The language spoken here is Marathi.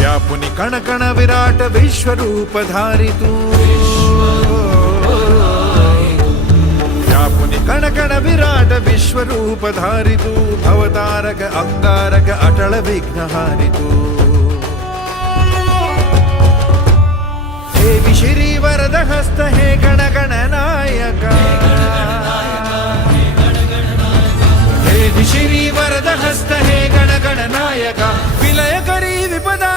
व्यापुनि कण कण विराट विश्वरूप धारितू, व्यापुनि कण कण विराट विश्वरूप धारितू, भवतारक अंगारक अटल विघ्नहारितू। हे विशिरी वरद हस्त हे गण गण नायका, हे विशिरी वरद हस्त हे गण गण नायका, विलय करी विपदा